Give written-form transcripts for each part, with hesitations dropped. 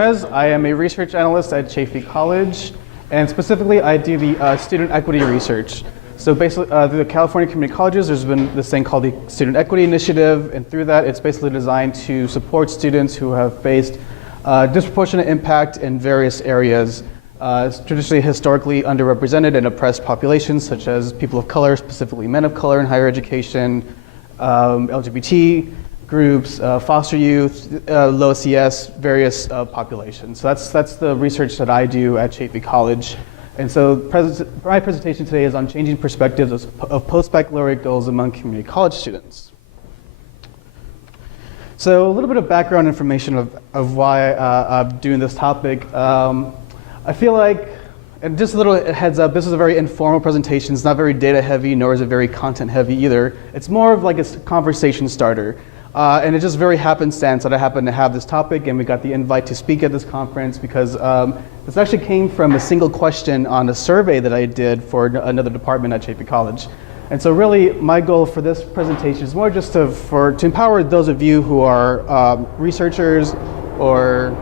I am a research analyst at Chaffey College, and specifically I do the student equity research. So basically, through the California community colleges, there's been this thing called the Student Equity Initiative, and through that, it's basically designed to support students who have faced disproportionate impact in various areas, traditionally historically underrepresented and oppressed populations, such as people of color, specifically men of color in higher education, LGBT groups, foster youth, low CS, various populations. So that's the research that I do at Chaffey College. And so my presentation today is on changing perspectives of post-baccalaureate goals among community college students. So a little bit of background information of why I'm doing this topic. I feel like, and just a little heads up, this is a very informal presentation. It's not very data heavy, nor is it very content heavy either. It's more of like a conversation starter. And it just very happenstance that I happened to have this topic, and we got the invite to speak at this conference because this actually came from a single question on a survey that I did for another department at Chaffey College. And so really my goal for this presentation is more just to empower those of you who are researchers or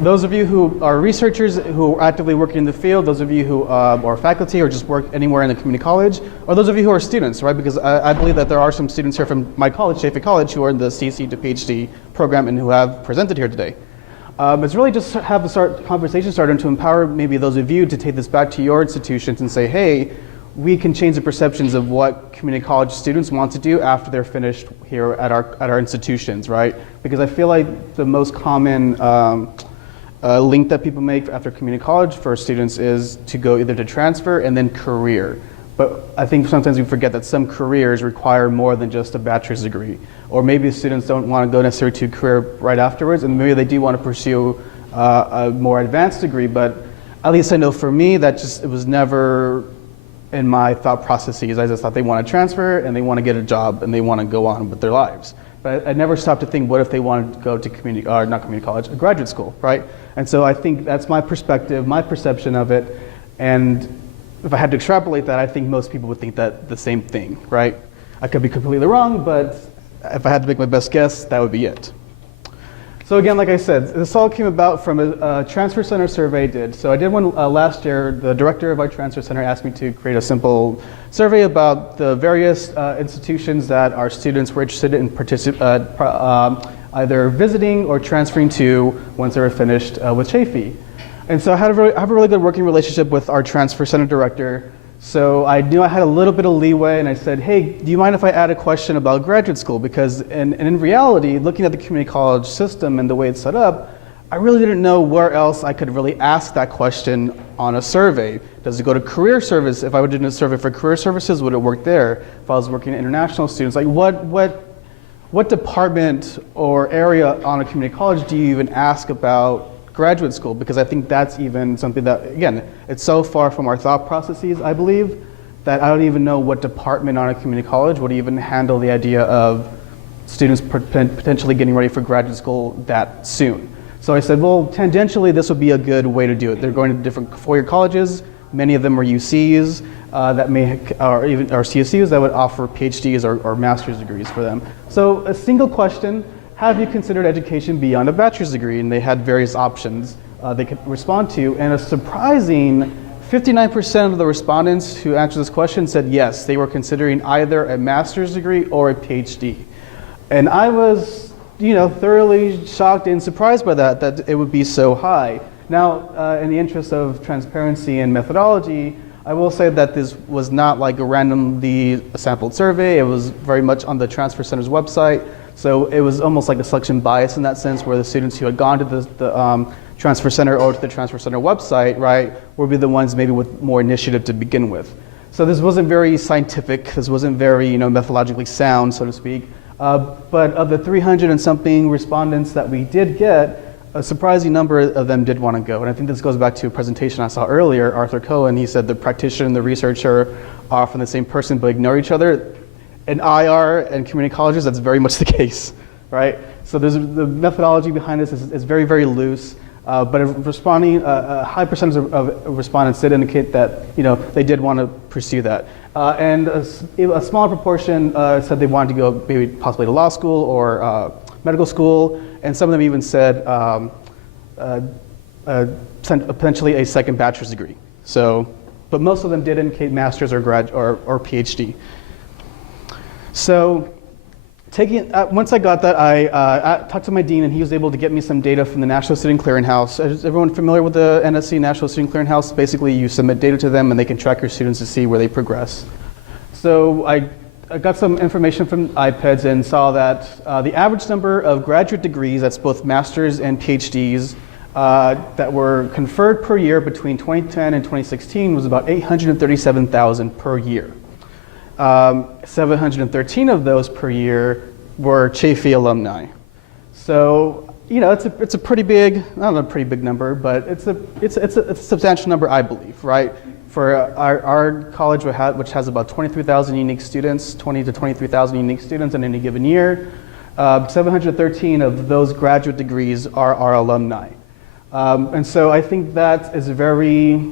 those of you who are researchers who are actively working in the field, those of you who are faculty or just work anywhere in the community college, or those of you who are students, right? Because I believe that there are some students here from my college, Chaffey College, who are in the CC to PhD program and who have presented here today. It's really just to have the conversation started and to empower maybe those of you to take this back to your institutions and say, hey, we can change the perceptions of what community college students want to do after they're finished here at our institutions, right? Because I feel like the most common link that people make after community college for students is to go either to transfer and then career. But I think sometimes we forget that some careers require more than just a bachelor's degree. Or maybe students don't want to go necessarily to career right afterwards, and maybe they do want to pursue a more advanced degree, but at least I know for me that it was never in my thought processes. I just thought they want to transfer and they want to get a job and they want to go on with their lives. But I never stopped to think, what if they wanted to go to community, or not community college, a graduate school, right? And so I think that's my perspective, my perception of it. And if I had to extrapolate that, I think most people would think that the same thing, right? I could be completely wrong, but if I had to make my best guess, that would be it. So again, like I said, this all came about from a transfer center survey I did. So I did one last year. The director of our transfer center asked me to create a simple survey about the various institutions that our students were interested in either visiting or transferring to once they were finished with Chaffey. And so I have a really good working relationship with our transfer center director. So I knew I had a little bit of leeway, and I said, hey, do you mind if I add a question about graduate school? Because in reality, looking at the community college system and the way it's set up, I really didn't know where else I could really ask that question on a survey. Does it go to career service? If I were doing a survey for career services, would it work there? If I was working international students, like what department or area on a community college do you even ask about graduate school? Because I think that's even something that, again, it's so far from our thought processes, I believe, that I don't even know what department on a community college would even handle the idea of students potentially getting ready for graduate school that soon. So I said, well, tangentially, this would be a good way to do it. They're going to different four-year colleges. Many of them are UCs or even CSUs that would offer PhDs or master's degrees for them. So a single question: have you considered education beyond a bachelor's degree? And they had various options they could respond to. And a surprising 59% of the respondents who answered this question said yes, they were considering either a master's degree or a PhD. And I was, thoroughly shocked and surprised by that it would be so high. Now, in the interest of transparency and methodology, I will say that this was not like a randomly sampled survey. It was very much on the Transfer Center's website. So it was almost like a selection bias in that sense, where the students who had gone to the Transfer Center or to the Transfer Center website, right, would be the ones maybe with more initiative to begin with. So this wasn't very scientific. This wasn't very, methodologically sound, so to speak. But of the 300 and something respondents that we did get, a surprising number of them did want to go. And I think this goes back to a presentation I saw earlier, Arthur Cohen. He said the practitioner and the researcher are often the same person but ignore each other. In IR and community colleges, that's very much the case, right? So the methodology behind this is very, very loose. But a high percentage of respondents did indicate that they did want to pursue that. And a smaller proportion said they wanted to go maybe possibly to law school or medical school, and some of them even said potentially a second bachelor's degree. So, but most of them did indicate master's or PhD. So, once I got that, I talked to my dean, and he was able to get me some data from the National Student Clearinghouse. Is everyone familiar with the NSC, National Student Clearinghouse? Basically, you submit data to them, and they can track your students to see where they progress. So I got some information from iPads and saw that the average number of graduate degrees, that's both master's and PhDs, that were conferred per year between 2010 and 2016 was about 837,000 per year. 713 of those per year were Chaffey alumni. So, you know, it's a pretty big, not a pretty big number, but it's a substantial number, I believe, right? For our college, which has about 23,000 unique students, 20 to 23,000 unique students in any given year, 713 of those graduate degrees are our alumni. And so I think that is very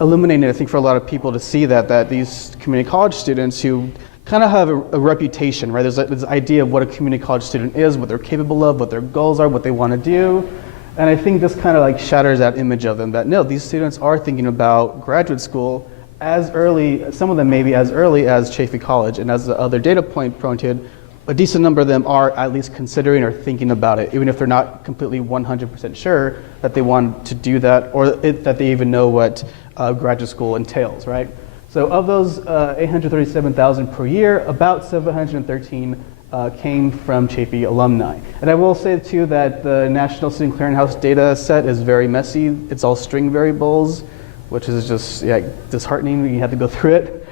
illuminating, I think, for a lot of people to see that these community college students who kind of have a reputation, right? There's this idea of what a community college student is, what they're capable of, what their goals are, what they want to do. And I think this kind of like shatters that image of them, that no, these students are thinking about graduate school as early, some of them maybe as early as Chaffey College. And as the other data point pointed, a decent number of them are at least considering or thinking about it, even if they're not completely 100% sure that they want to do that, or that they even know what graduate school entails, right? So of those 837,000 per year, about 713 came from Chaffey alumni. And I will say too that the National Student Clearinghouse data set is very messy. It's all string variables, which is just disheartening when you have to go through it.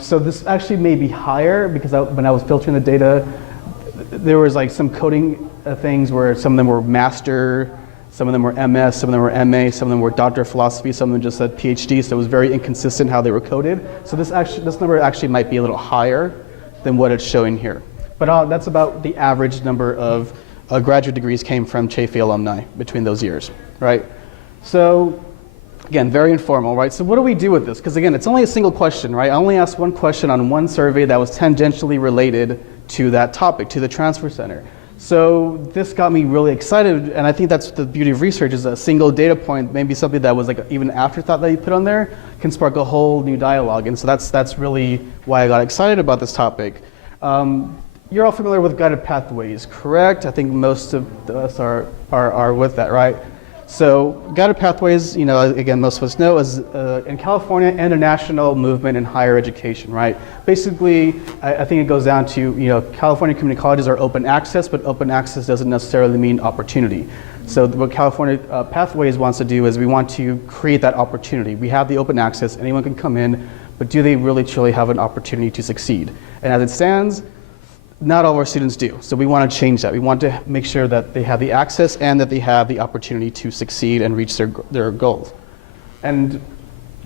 So this actually may be higher because when I was filtering the data, there was like some coding things where some of them were master, some of them were MS, some of them were MA, some of them were doctor of philosophy, some of them just said PhD, so it was very inconsistent how they were coded. So this number actually might be a little higher than what it's showing here. But that's about the average number of graduate degrees came from Chaffey alumni between those years, right? So again, very informal, right? So what do we do with this? Because again, it's only a single question, right? I only asked one question on one survey that was tangentially related to that topic, to the transfer center. So this got me really excited, and I think that's the beauty of research, is a single data point, maybe something that was like even an afterthought that you put on there, can spark a whole new dialogue. And so that's really why I got excited about this topic. You're all familiar with guided pathways, correct? I think most of us are with that, right? So guided pathways, you know, again, most of us know, is in California and a national movement in higher education, right? Basically, I think it goes down to, you know, California community colleges are open access, but open access doesn't necessarily mean opportunity. So what California Pathways wants to do is we want to create that opportunity. We have the open access, anyone can come in, but do they really truly have an opportunity to succeed? And as it stands, not all of our students do. So we want to change that. We want to make sure that they have the access and that they have the opportunity to succeed and reach their goals. And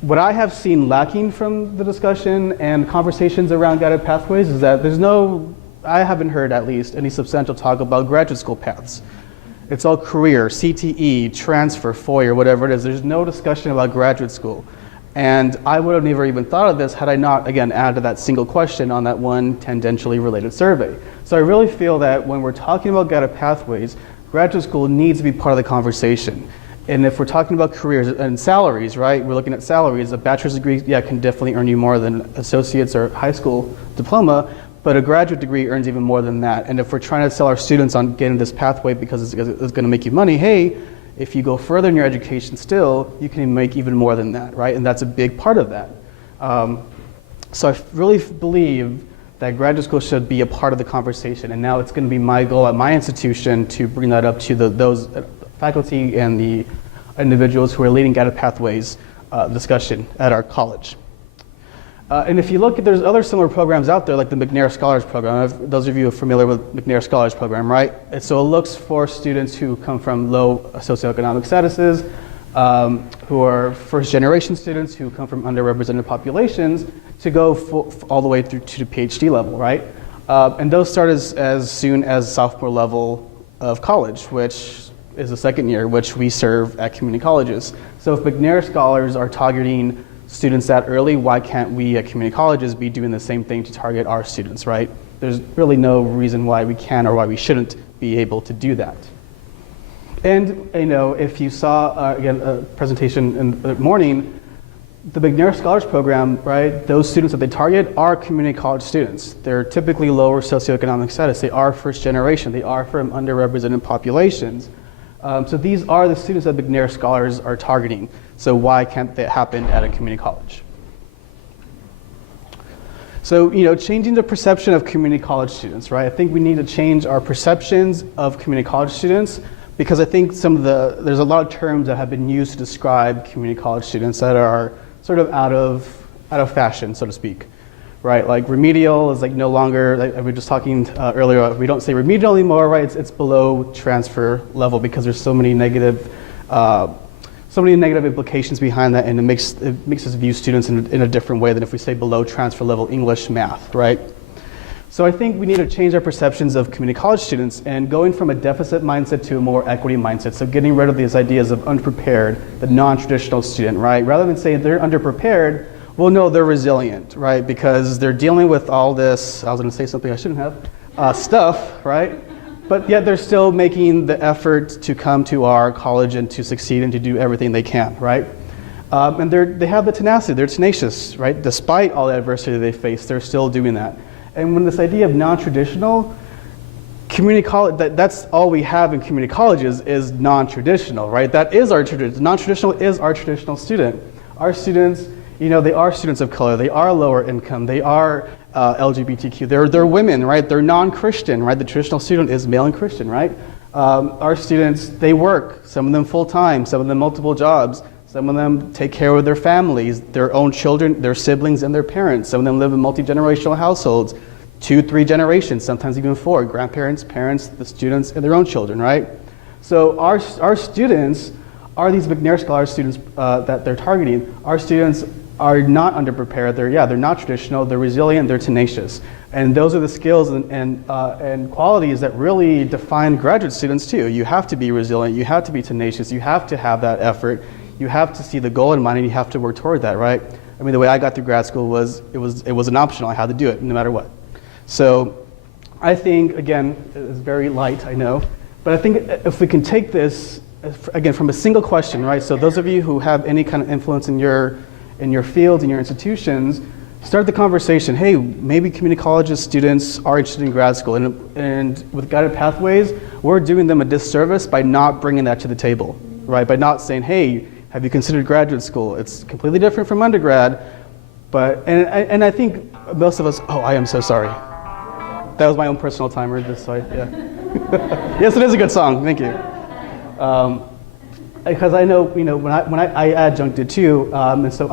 what I have seen lacking from the discussion and conversations around guided pathways is that I haven't heard at least any substantial talk about graduate school paths. It's all career, CTE, transfer, FOIA, whatever it is. There's no discussion about graduate school. And I would have never even thought of this had I not, again, added that single question on that one tangentially related survey. So I really feel that when we're talking about guided pathways, graduate school needs to be part of the conversation. And if we're talking about careers and salaries, right, we're looking at salaries. A bachelor's degree, yeah, can definitely earn you more than associate's or high school diploma, but a graduate degree earns even more than that. And if we're trying to sell our students on getting this pathway because it's going to make you money, hey, if you go further in your education still, you can make even more than that, right? And that's a big part of that. So I really believe that graduate school should be a part of the conversation, and now it's going to be my goal at my institution to bring that up to those faculty and the individuals who are leading guided pathways discussion at our college. And if you look at, there's other similar programs out there like the McNair Scholars Program. Those of you are familiar with McNair Scholars Program, right? And so it looks for students who come from low socioeconomic statuses, who are first generation students who come from underrepresented populations to go all the way through to the PhD level, right? And those start as soon as sophomore level of college, which is the second year, which we serve at community colleges. So if McNair Scholars are targeting students that early, why can't we at community colleges be doing the same thing to target our students, right? There's really no reason why we can or why we shouldn't be able to do that. And if you saw, again, a presentation in the morning, the McNair Scholars Program, right, those students that they target are community college students. They're typically lower socioeconomic status. They are first generation. They are from underrepresented populations. So these are the students that McNair Scholars are targeting. So why can't that happen at a community college? So, changing the perception of community college students, right? I think we need to change our perceptions of community college students, because I think there's a lot of terms that have been used to describe community college students that are sort of out of fashion, so to speak, right? Like remedial is like no longer, like we were just talking earlier, we don't say remedial anymore, right? It's below transfer level because there's so many negative implications behind that, and it makes us view students in a different way than if we say below transfer level English, math, right? So I think we need to change our perceptions of community college students and going from a deficit mindset to a more equity mindset. So getting rid of these ideas of unprepared, the non-traditional student, right? Rather than saying they're underprepared, well, no, they're resilient, right? Because they're dealing with all this, I was gonna say something I shouldn't have, stuff, right? But yet they're still making the effort to come to our college and to succeed and to do everything they can, right? And they have the tenacity, they're tenacious, right? Despite all the adversity they face, they're still doing that. And when this idea of non-traditional, community college, that's all we have in community colleges is non-traditional, right? That is our tradition. Non-traditional is our traditional student. Our students, they are students of color, they are lower income, they are LGBTQ, they're women, right? They're non-Christian, right? The traditional student is male and Christian, right? Our students, they work, some of them full-time, some of them multiple jobs. Some of them take care of their families, their own children, their siblings, and their parents. Some of them live in multi-generational households, 2, 3 generations, sometimes even 4, grandparents, parents, the students, and their own children, right? So our students are these McNair Scholar students that they're targeting. Our students are not underprepared. They're not traditional. They're resilient. They're tenacious. And those are the skills and qualities that really define graduate students too. You have to be resilient. You have to be tenacious. You have to have that effort. You have to see the goal in mind and you have to work toward that, right? I mean, the way I got through grad school was, it was an optional. I had to do it no matter what. So I think, again, it's very light, I know, but I think if we can take this, again, from a single question, right? So those of you who have any kind of influence in your fields, in your institutions, start the conversation. Hey, maybe community colleges students are interested in grad school, and with guided pathways, we're doing them a disservice by not bringing that to the table, right? By not saying, hey, have you considered graduate school? It's completely different from undergrad, and I think most of us, oh, I am so sorry. That was my own personal timer, just so yeah. Yes, it is a good song, thank you. Because I know, when I adjuncted too, and so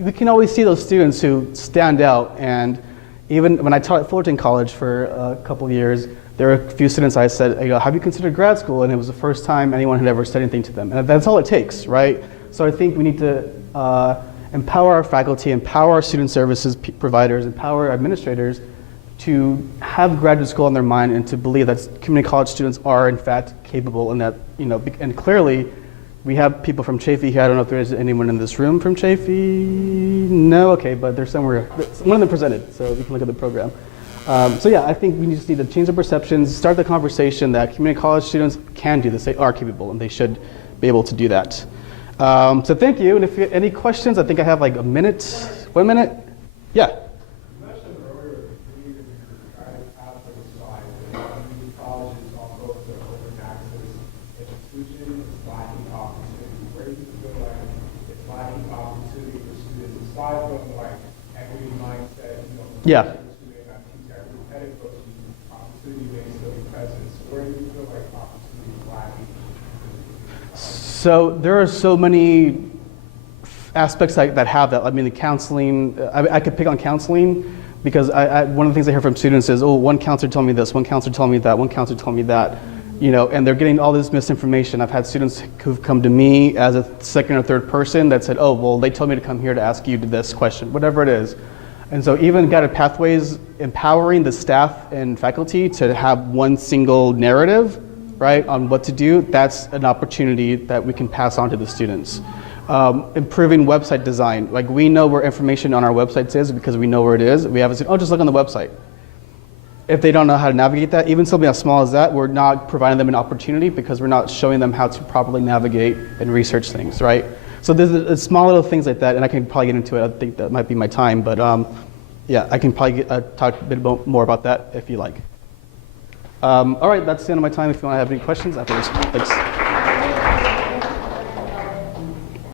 we can always see those students who stand out, and even when I taught at Fullerton College for a couple of years, there were a few students I said, have you considered grad school? And it was the first time anyone had ever said anything to them. And that's all it takes, right? So I think we need to empower our faculty, empower our student services providers, empower our administrators to have graduate school on their mind and to believe that community college students are in fact capable, and that, and clearly we have people from Chaffey here. I don't know if there's anyone in this room from Chaffey. No, okay, but there's somewhere. One of them presented, so you can look at the program. So yeah, I think we just need to change the perceptions, start the conversation that community college students can do this. They are capable, and they should be able to do that. So thank you, and if you have any questions, I think I have like 1 minute. Yeah. You mentioned earlier that you need to try to pathway side, that community colleges, although it's an open access institution, it's lacking opportunity. Where do you feel like it's lacking opportunity for students aside from like equity mindset, Yeah. So there are so many aspects that have that. I mean, the counseling, I could pick on counseling because one of the things I hear from students is, oh, one counselor told me this, one counselor told me that, one counselor told me that, and they're getting all this misinformation. I've had students who've come to me as a second or third person that said, oh, well, they told me to come here to ask you this question, whatever it is. And so even guided pathways, empowering the staff and faculty to have one single narrative, right, on what to do, that's an opportunity that we can pass on to the students. improving website design. Like we know where information on our websites is because we know where it is. We haven't said, oh, just look on the website. If they don't know how to navigate that, even something as small as that, we're not providing them an opportunity because we're not showing them how to properly navigate and research things, right? So there's small little things like that, and I can probably get into it. I think that might be my time, but yeah, I can probably talk a bit more about that if you like. All right, that's the end of my time. If you want to have any questions afterwards, thanks.